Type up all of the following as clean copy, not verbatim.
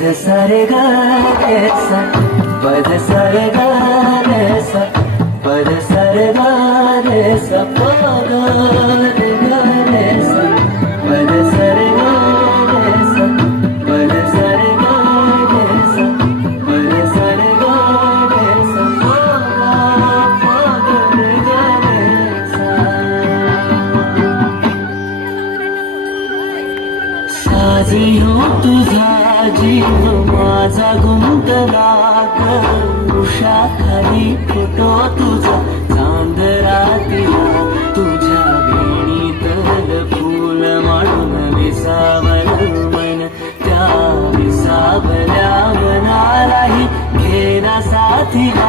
पद सारे ग रे सा पद सारे ग रे सा पद सारे ग रे सा पद रे ग रे सा पद सारे ग रे सा पद सारे ग रे सा पद सारे ग रे सा पद रे ग रे सा साजियो तुझा जीव माझा गुंतला उषाखाली फोटो तुझा चांदरातीला तुझ्या वेणीतल फूल म्हणून विसावल मन त्या विसावल्या मनालाही घेना साथीला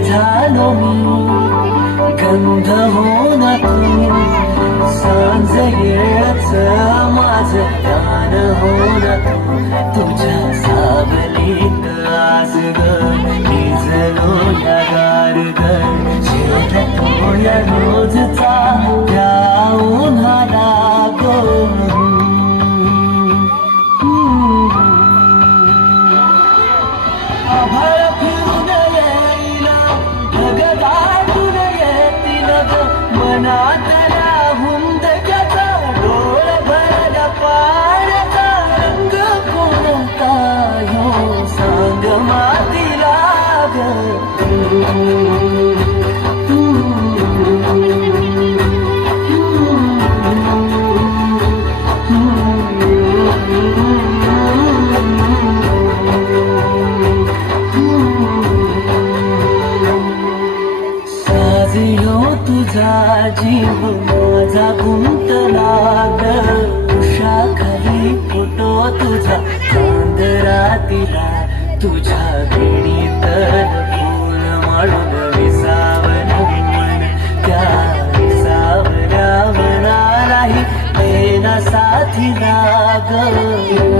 झालो मी गंध हो ना तू सांज येळच माझं गान हो ना तू तुझ्या सावलीत आज ग निजलो या गार ग शेवटतो या रोजचा त्या उन्हाला गो आभाळ फिरून मनातला हुंदक्याचा डोळ भरला पाण्याचा रंग कोणता ह्यो सांग मातीला साजियो तुझा जीव माझा गुंतला उषाखाली फोटो तुझा चांदरातीला तुझ्या वेणीतल फूल म्हणून विसावल मन त्या विसावल्या मनालाही येना साथीला ग